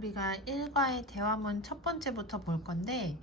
우리가 1과의 대화문 첫 번째부터 볼 건데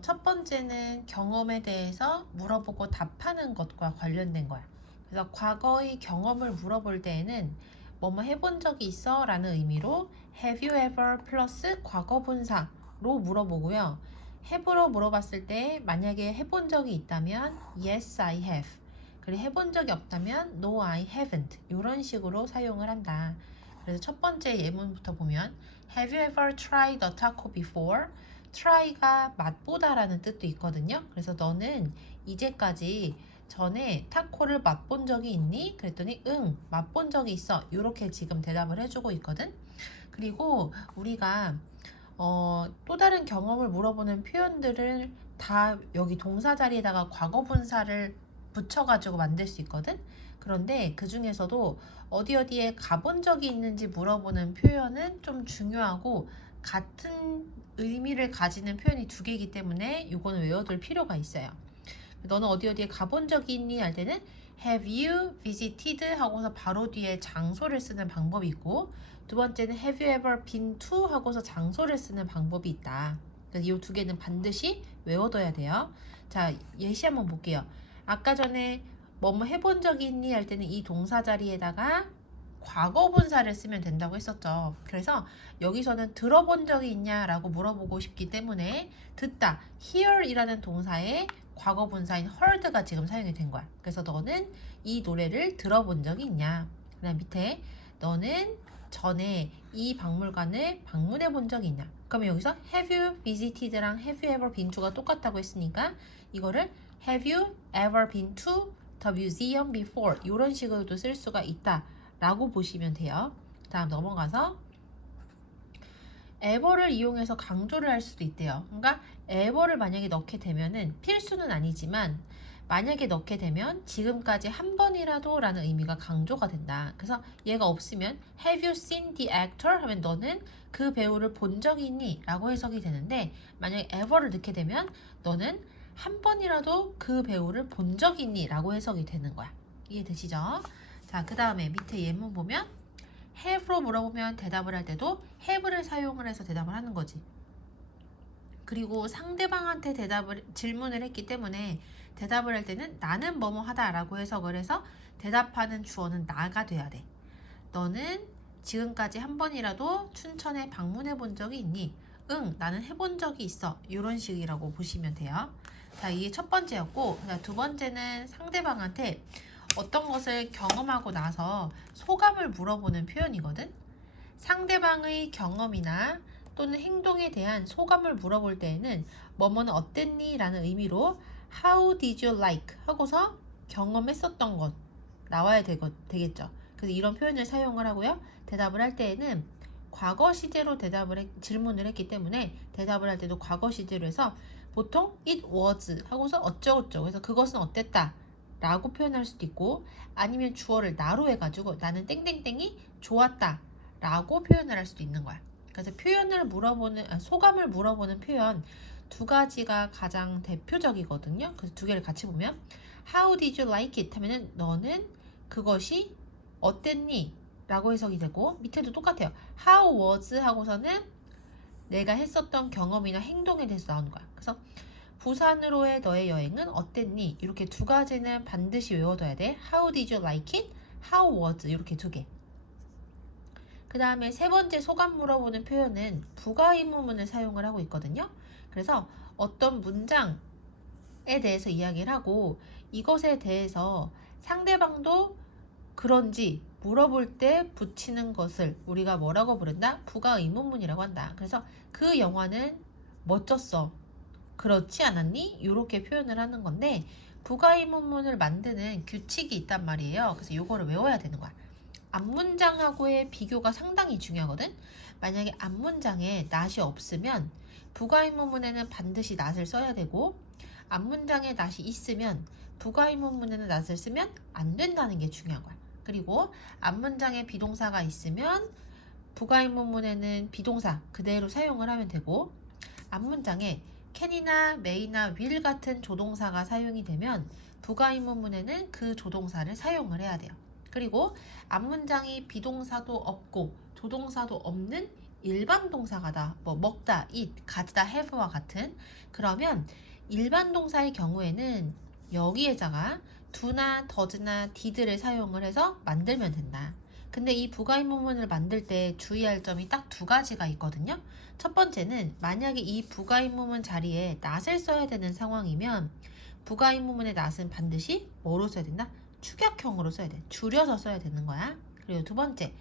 첫 번째는 경험에 대해서 물어보고 답하는 것과 관련된 거야. 그래서 과거의 경험을 물어볼 때에는 뭐뭐 해본 적이 있어? 라는 의미로 have you ever 플러스 과거 분사로 물어보고요. have로 물어봤을 때 만약에 해본 적이 있다면 yes I have, 그리고 해본 적이 없다면 no I haven't 이런 식으로 사용을 한다. 그래서 첫 번째 예문부터 보면 have you ever tried a taco before? try가 맛보다 라는 뜻도 있거든요. 그래서 너는 이제까지 전에 타코를 맛본 적이 있니? 그랬더니 응, 맛본 적이 있어. 이렇게 지금 대답을 해주고 있거든. 그리고 우리가 또 다른 경험을 물어보는 표현들을 다 여기 동사 자리에다가 과거 분사를 붙여가지고 만들 수 있거든. 그런데 그 중에서도 어디 어디에 가본 적이 있는지 물어보는 표현은 좀 중요하고 같은 의미를 가지는 표현이 두 개이기 때문에 이거는 외워둘 필요가 있어요. 너는 어디 어디에 가본 적이 있니? 할 때는 have you visited 하고서 바로 뒤에 장소를 쓰는 방법이 있고, 두 번째는 have you ever been to 하고서 장소를 쓰는 방법이 있다. 그래서 이 두 개는 반드시 외워둬야 돼요. 자, 예시 한번 볼게요. 아까 전에 뭐뭐 해본 적이 있니? 할 때는 이 동사 자리에다가 과거 분사를 쓰면 된다고 했었죠. 그래서 여기서는 들어본 적이 있냐라고 물어보고 싶기 때문에 듣다, hear이라는 동사에 과거 분사인 heard가 지금 사용이 된 거야. 그래서 너는 이 노래를 들어본 적이 있냐? 그다음 밑에 너는 전에 이 박물관을 방문해 본 적이 있냐? 그러면 여기서 have you visited랑 have you ever been to가 똑같다고 했으니까 이거를 have you ever been to the museum before 이런 식으로도 쓸 수가 있다 라고 보시면 돼요. 다음 넘어가서 ever를 이용해서 강조를 할 수도 있대요. 그러니까 ever를 만약에 넣게 되면은 필수는 아니지만 만약에 넣게 되면 지금까지 한 번이라도 라는 의미가 강조가 된다. 그래서 얘가 없으면 have you seen the actor? 하면 너는 그 배우를 본 적이 있니? 라고 해석이 되는데 만약에 ever를 넣게 되면 너는 한 번이라도 그 배우를 본 적이 있니? 라고 해석이 되는 거야. 이해되시죠? 자, 그 다음에 밑에 예문 보면 have로 물어보면 대답을 할 때도 have를 사용을 해서 대답을 하는 거지. 그리고 상대방한테 질문을 했기 때문에 대답을 할 때는 나는 뭐뭐 하다라고 해석을 해서 대답하는 주어는 나가 돼야 돼. 너는 지금까지 한 번이라도 춘천에 방문해 본 적이 있니? 응, 나는 해본 적이 있어. 이런 식이라고 보시면 돼요. 자, 이게 첫 번째였고, 두 번째는 상대방한테 어떤 것을 경험하고 나서 소감을 물어보는 표현이거든. 상대방의 경험이나 또는 행동에 대한 소감을 물어볼 때에는 뭐뭐는 어땠니? 라는 의미로 How did you like? 하고서 경험했었던 것 나와야 되겠죠. 그래서 이런 표현을 사용을 하고요. 대답을 할 때에는 과거 시제로 질문을 했기 때문에 대답을 할 때도 과거 시제로 해서 보통 it was 하고서 어쩌고저쩌고 해서 그것은 어땠다 라고 표현할 수도 있고, 아니면 주어를 나로 해가지고 나는 땡땡땡이 좋았다 라고 표현을 할 수도 있는 거야. 그래서 소감을 물어보는 표현 두 가지가 가장 대표적이거든요. 그래서 두 개를 같이 보면 How did you like it? 하면은 너는 그것이 어땠니? 라고 해석이 되고, 밑에도 똑같아요. How was 하고서는 내가 했었던 경험이나 행동에 대해서 나오는 거야. 그래서 부산으로의 너의 여행은 어땠니? 이렇게 두 가지는 반드시 외워둬야 돼. How did you like it? How was? 이렇게 두 개. 그 다음에 세 번째 소감 물어보는 표현은 부가의문문을 사용을 하고 있거든요. 그래서 어떤 문장에 대해서 이야기를 하고 이것에 대해서 상대방도 그런지 물어볼 때 붙이는 것을 우리가 뭐라고 부른다? 부가의문문이라고 한다. 그래서 그 영화는 멋졌어. 그렇지 않았니? 이렇게 표현을 하는 건데 부가의문문을 만드는 규칙이 있단 말이에요. 그래서 이거를 외워야 되는 거야. 앞문장하고의 비교가 상당히 중요하거든. 만약에 앞문장에 not이 없으면 부가의문문에는 반드시 not을 써야 되고, 앞문장에 not이 있으면 부가의문문에는 not을 쓰면 안 된다는 게 중요한 거야. 그리고 앞문장에 비동사가 있으면 부가의문문에는 비동사 그대로 사용을 하면 되고, 앞문장에 can이나 may나 will 같은 조동사가 사용이 되면 부가의문문에는 그 조동사를 사용을 해야 돼요. 그리고 앞문장이 비동사도 없고 조동사도 없는 일반 동사가다, 뭐 먹다, eat, 가지다, have와 같은 그러면 일반 동사의 경우에는 여기에다가 do나 does나 did를 사용을 해서 만들면 된다. 근데 이 부가의문문을 만들 때 주의할 점이 딱 두 가지가 있거든요. 첫 번째는 만약에 이 부가의문문 자리에 not을 써야 되는 상황이면 부가의문문의 not은 반드시 뭐로 써야 된다? 축약형으로 써야 돼. 줄여서 써야 되는 거야. 그리고 두 번째,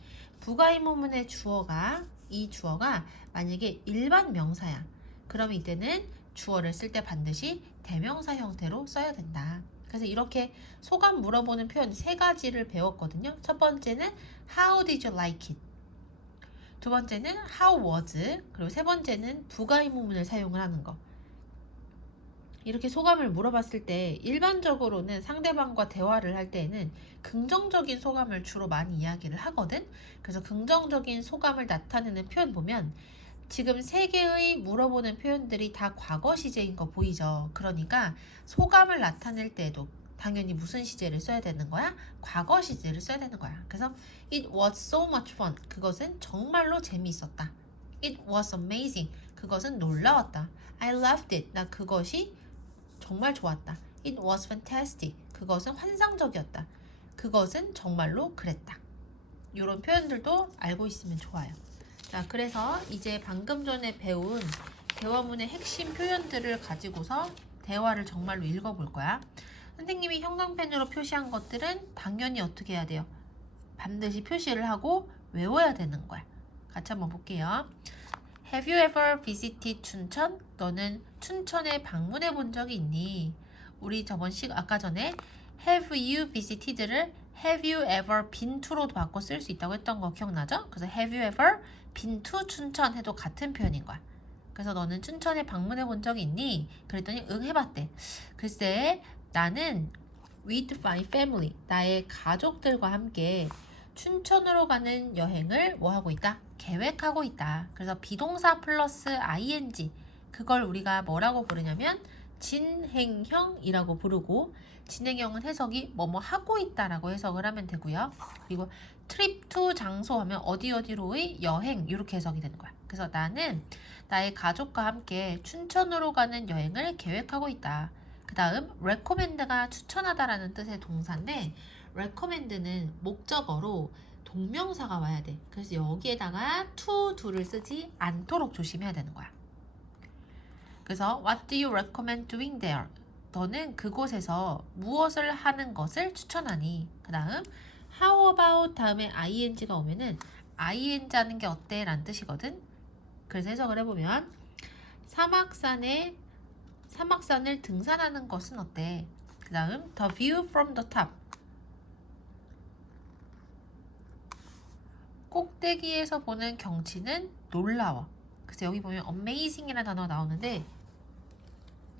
부가의문문의 주어가 이 주어가 만약에 일반 명사야. 그럼 이때는 주어를 쓸 때 반드시 대명사 형태로 써야 된다. 그래서 이렇게 소감 물어보는 표현 세 가지를 배웠거든요. 첫 번째는 How did you like it? 두 번째는 How was? 그리고 세 번째는 부가의문문을 사용을 하는 거. 이렇게 소감을 물어봤을 때 일반적으로는 상대방과 대화를 할 때에는 긍정적인 소감을 주로 많이 이야기를 하거든. 그래서 긍정적인 소감을 나타내는 표현 보면 지금 세 개의 물어보는 표현들이 다 과거 시제인 거 보이죠? 그러니까 소감을 나타낼 때에도 당연히 무슨 시제를 써야 되는 거야? 과거 시제를 써야 되는 거야. 그래서 It was so much fun. 그것은 정말로 재미있었다. It was amazing. 그것은 놀라웠다. I loved it. 나 그것이 정말 좋았다. It was fantastic. 그것은 환상적이었다. 그것은 정말로 그랬다. 이런 표현들도 알고 있으면 좋아요. 자, 그래서 이제 방금 전에 배운 대화문의 핵심 표현들을 가지고서 대화를 정말로 읽어볼 거야. 선생님이 형광펜으로 표시한 것들은 당연히 어떻게 해야 돼요? 반드시 표시를 하고 외워야 되는 거야. 같이 한번 볼게요. Have you ever visited 춘천? 너는 춘천에 방문해 본 적이 있니? 우리 아까 전에 have you visited를 have you ever been to로도 바꿔 쓸 수 있다고 했던 거 기억나죠? 그래서 have you ever been to 춘천 해도 같은 표현인 거야. 그래서 너는 춘천에 방문해 본 적이 있니? 그랬더니 응 해봤대. 글쎄 나는 with my family 나의 가족들과 함께 춘천으로 가는 여행을 뭐 하고 있다? 계획하고 있다. 그래서 비동사 플러스 ing 그걸 우리가 뭐라고 부르냐면 진행형이라고 부르고 진행형은 해석이 뭐뭐 하고 있다라고 해석을 하면 되고요. 그리고 trip to 장소 하면 어디로의 여행 이렇게 해석이 되는 거야. 그래서 나는 나의 가족과 함께 춘천으로 가는 여행을 계획하고 있다. 그 다음 recommend가 추천하다라는 뜻의 동사인데 recommend는 목적어로 동명사가 와야 돼. 그래서 여기에다가 to, do를 쓰지 않도록 조심해야 되는 거야. 그래서 what do you recommend doing there? 너는 그곳에서 무엇을 하는 것을 추천하니? 그 다음 how about 다음에 ing가 오면은 ing 하는 게 어때? 라는 뜻이거든. 그래서 해석을 해보면 사막산을 등산하는 것은 어때? 그 다음 the view from the top 꼭대기에서 보는 경치는 놀라워. 그래서 여기 보면 amazing이라는 단어가 나오는데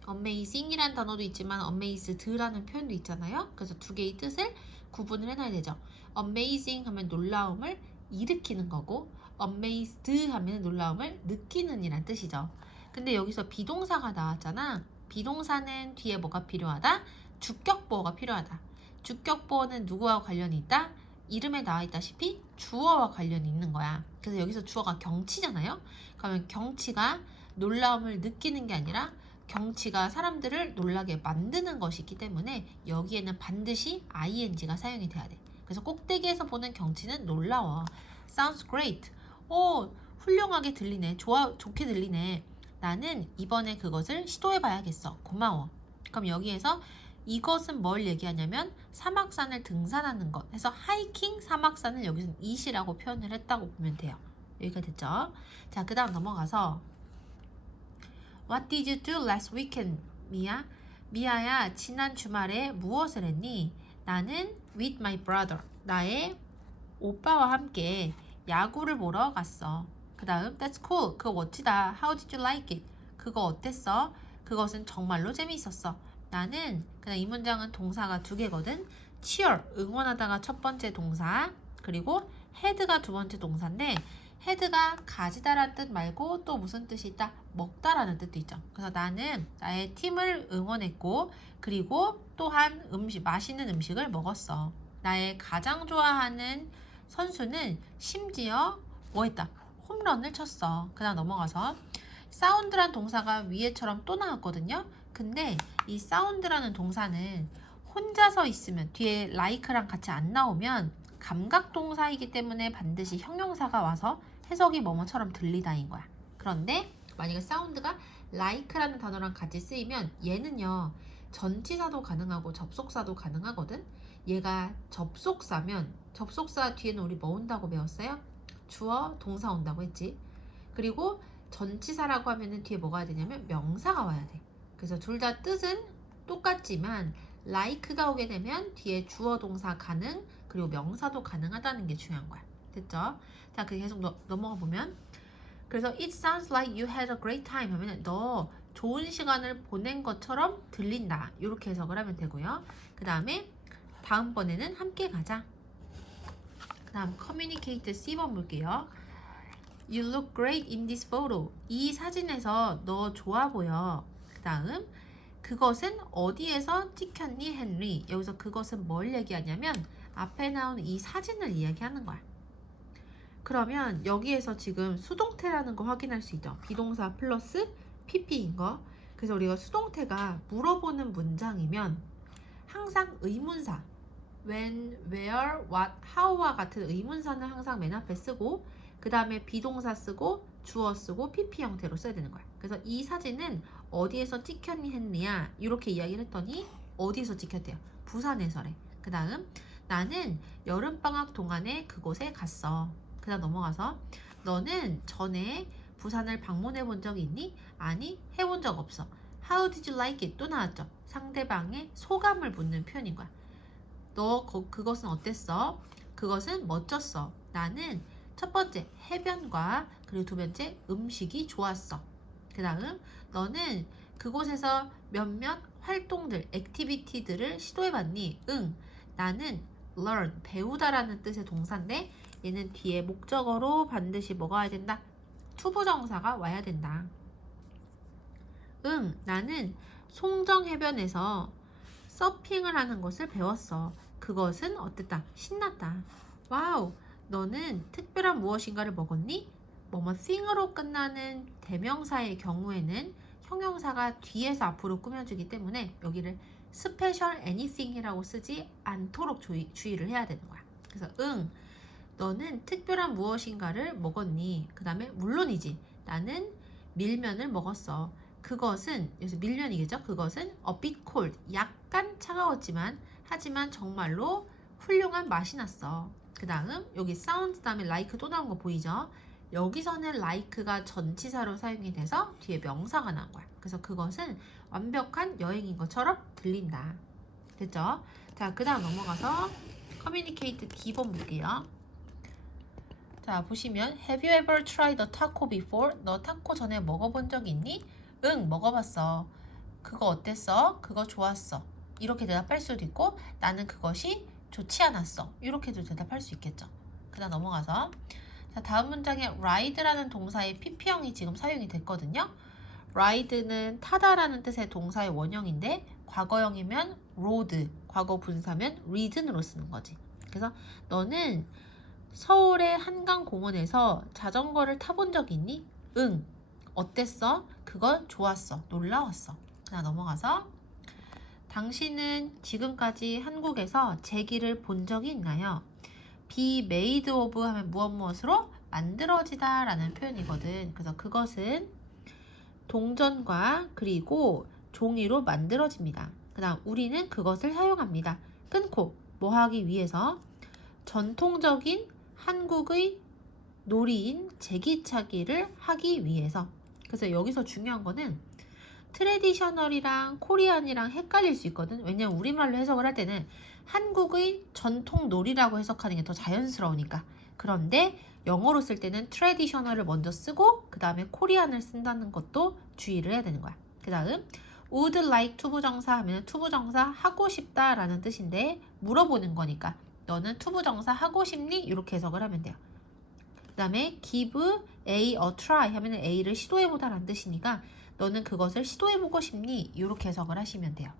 amazing이라는 단어도 있지만 amazed라는 표현도 있잖아요. 그래서 두 개의 뜻을 구분을 해놔야 되죠. amazing 하면 놀라움을 일으키는 거고 amazed 하면 놀라움을 느끼는 이란 뜻이죠. 근데 여기서 비동사가 나왔잖아. 비동사는 뒤에 뭐가 필요하다? 주격보어가 필요하다. 주격보어는 누구와 관련이 있다? 이름에 나와 있다시피 주어와 관련이 있는 거야. 그래서 여기서 주어가 경치잖아요. 그러면 경치가 놀라움을 느끼는 게 아니라 경치가 사람들을 놀라게 만드는 것이기 때문에 여기에는 반드시 ing가 사용이 돼야 돼. 그래서 꼭대기에서 보는 경치는 놀라워. Sounds great. 오, 훌륭하게 들리네. 좋게 들리네. 나는 이번에 그것을 시도해봐야겠어. 고마워. 그럼 여기에서 이것은 뭘 얘기하냐면 사막산을 등산하는 것. 그래서 하이킹 사막산을 여기서는 it이라고 표현을 했다고 보면 돼요. 여기가 됐죠? 자, 그 다음 넘어가서 What did you do last weekend, 미아? 미아야, 지난 주말에 무엇을 했니? 나는 with my brother. 나의 오빠와 함께 야구를 보러 갔어. 그 다음 That's cool. 그거 멋지다. How did you like it? 그거 어땠어? 그것은 정말로 재미있었어. 나는 그냥 이 문장은 동사가 두 개거든. cheer 응원하다가 첫 번째 동사 그리고 head가 두 번째 동사인데 head가 가지다라는 뜻 말고 또 무슨 뜻이 있다? 먹다라는 뜻도 있죠. 그래서 나는 나의 팀을 응원했고 그리고 또한 맛있는 음식을 먹었어. 나의 가장 좋아하는 선수는 심지어 뭐 했다? 홈런을 쳤어. 그다음 넘어가서 사운드란 동사가 위에처럼 또 나왔거든요. 근데 이 사운드라는 동사는 혼자서 있으면 뒤에 like랑 같이 안 나오면 감각 동사이기 때문에 반드시 형용사가 와서 해석이 뭐뭐처럼 들리다인 거야. 그런데 만약에 사운드가 like라는 단어랑 같이 쓰이면 얘는요 전치사도 가능하고 접속사도 가능하거든. 얘가 접속사면 접속사 뒤에는 우리 뭐 온다고 배웠어요? 주어 동사 온다고 했지. 그리고 전치사라고 하면은 뒤에 뭐가 와야 되냐면 명사가 와야 돼. 그래서 둘 다 뜻은 똑같지만 like가 오게 되면 뒤에 주어 동사 가능 그리고 명사도 가능하다는 게 중요한 거야. 됐죠? 자, 그 계속 넘어가 보면 그래서 it sounds like you had a great time 하면 너 좋은 시간을 보낸 것처럼 들린다. 이렇게 해석을 하면 되고요. 그 다음에 다음번에는 함께 가자. 그 다음 communicate C번 볼게요. You look great in this photo. 이 사진에서 너 좋아 보여. 그 다음 그것은 어디에서 찍혔니 헨리? 여기서 그것은 뭘 얘기하냐면 앞에 나온 이 사진을 이야기하는 거야. 그러면 여기에서 지금 수동태라는 거 확인할 수 있죠. 비동사 플러스 pp인 거. 그래서 우리가 수동태가 물어보는 문장이면 항상 의문사 when, where, what, how와 같은 의문사는 항상 맨 앞에 쓰고 그 다음에 비동사 쓰고 주어 쓰고 pp 형태로 써야 되는 거야. 그래서 이 사진은 어디에서 찍혔니 헨리야? 이렇게 이야기를 했더니 어디에서 찍혔대요? 부산에서래. 그 다음 나는 여름방학 동안에 그곳에 갔어. 그 다음 넘어가서 너는 전에 부산을 방문해 본 적이 있니? 아니, 해본 적 없어. How did you like it? 또 나왔죠. 상대방의 소감을 묻는 표현인 거야. 너 그것은 어땠어? 그것은 멋졌어. 나는 첫 번째 해변과 그리고 두 번째 음식이 좋았어. 그 다음 너는 그곳에서 몇몇 활동들, 액티비티들을 시도해봤니? 응. 나는 learn, 배우다라는 뜻의 동사인데 얘는 뒤에 목적어로 반드시 뭐가 와야 된다? 투부정사가 와야 된다. 응. 나는 송정해변에서 서핑을 하는 것을 배웠어. 그것은 어땠다? 신났다. 와우. 너는 특별한 무엇인가를 먹었니? 뭐뭐 thing으로 끝나는 대명사의 경우에는 형용사가 뒤에서 앞으로 꾸며주기 때문에 여기를 special anything이라고 쓰지 않도록 주의를 해야 되는 거야. 그래서 응, 너는 특별한 무엇인가를 먹었니? 그 다음에 물론이지. 나는 밀면을 먹었어. 그것은 여기서 밀면이겠죠? 그것은 a bit cold, 약간 차가웠지만 하지만 정말로 훌륭한 맛이 났어. 그 다음 여기 sound 다음에 like 또 나온 거 보이죠? 여기서는 like가 전치사로 사용이 돼서 뒤에 명사가 나온 거야. 그래서 그것은 완벽한 여행인 것처럼 들린다. 됐죠? 자, 그 다음 넘어가서 communicate D번 볼게요. 자, 보시면 Have you ever tried a taco before? 너 타코 전에 먹어본 적 있니? 응, 먹어봤어. 그거 어땠어? 그거 좋았어. 이렇게 대답할 수도 있고 나는 그것이 좋지 않았어. 이렇게도 대답할 수 있겠죠. 그 다음 넘어가서 자, 다음 문장에 ride라는 동사의 pp형이 지금 사용이 됐거든요. ride는 타다라는 뜻의 동사의 원형인데 과거형이면 rode, 과거 분사면 ridden으로 쓰는 거지. 그래서 너는 서울의 한강공원에서 자전거를 타본 적 있니? 응. 어땠어? 그건 좋았어. 놀라웠어. 자, 넘어가서 당신은 지금까지 한국에서 제기를 본 적이 있나요? be made of 하면 무엇으로 만들어지다 라는 표현이거든. 그래서 그것은 동전과 그리고 종이로 만들어집니다. 그 다음 우리는 그것을 사용합니다. 끊고 뭐 하기 위해서? 전통적인 한국의 놀이인 제기차기를 하기 위해서. 그래서 여기서 중요한 거는 트레디셔널이랑 코리안이랑 헷갈릴 수 있거든. 왜냐면 우리말로 해석을 할 때는 한국의 전통 놀이라고 해석하는 게 더 자연스러우니까. 그런데 영어로 쓸 때는 트레디셔널을 먼저 쓰고 그 다음에 코리안을 쓴다는 것도 주의를 해야 되는 거야. 그 다음 would like 투부정사 하면 투부정사 하고 싶다 라는 뜻인데 물어보는 거니까 너는 투부정사 하고 싶니? 이렇게 해석을 하면 돼요. 그 다음에 give A a try 하면 A를 시도해보다 라는 뜻이니까 너는 그것을 시도해보고 싶니? 이렇게 해석을 하시면 돼요.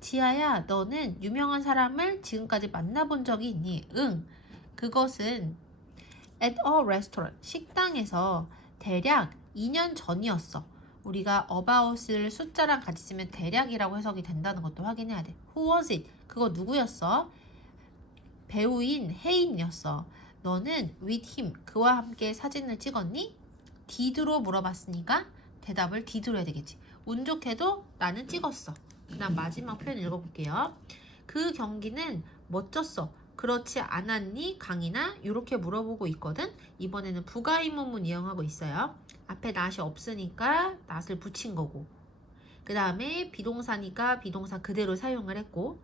지아야, 너는 유명한 사람을 지금까지 만나본 적이 있니? 응. 그것은 at a restaurant. 식당에서 대략 2년 전이었어. 우리가 about을 숫자랑 같이 쓰면 대략이라고 해석이 된다는 것도 확인해야 돼. Who was it? 그거 누구였어? 배우인 혜인이었어. 너는 with him, 그와 함께 사진을 찍었니? did로 물어봤으니까 대답을 did로 해야 되겠지. 운 좋게도 나는 찍었어. 그 다음 마지막 표현 읽어볼게요. 그 경기는 멋졌어. 그렇지 않았니? 강이나 이렇게 물어보고 있거든. 이번에는 부가의문문 이용하고 있어요. 앞에 not이 없으니까 not을 붙인 거고, 그 다음에 비동사니까 비동사 그대로 사용을 했고,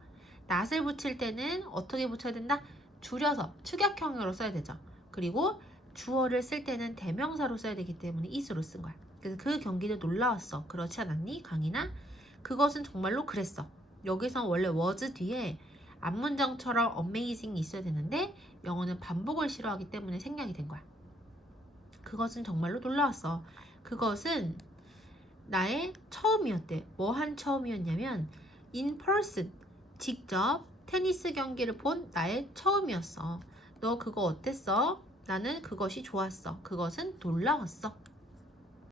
not을 붙일 때는 어떻게 붙여야 된다? 줄여서 축약형으로 써야 되죠. 그리고 주어를 쓸 때는 대명사로 써야 되기 때문에 is로 쓴 거야. 그래서 그 경기는 놀라웠어. 그렇지 않았니? 강이나 그것은 정말로 그랬어. 여기서 원래 was 뒤에 앞문장처럼 amazing이 있어야 되는데 영어는 반복을 싫어하기 때문에 생략이 된 거야. 그것은 정말로 놀라웠어. 그것은 나의 처음이었대. 뭐 한 처음이었냐면 in person, 직접 테니스 경기를 본 나의 처음이었어. 너 그거 어땠어? 나는 그것이 좋았어. 그것은 놀라웠어.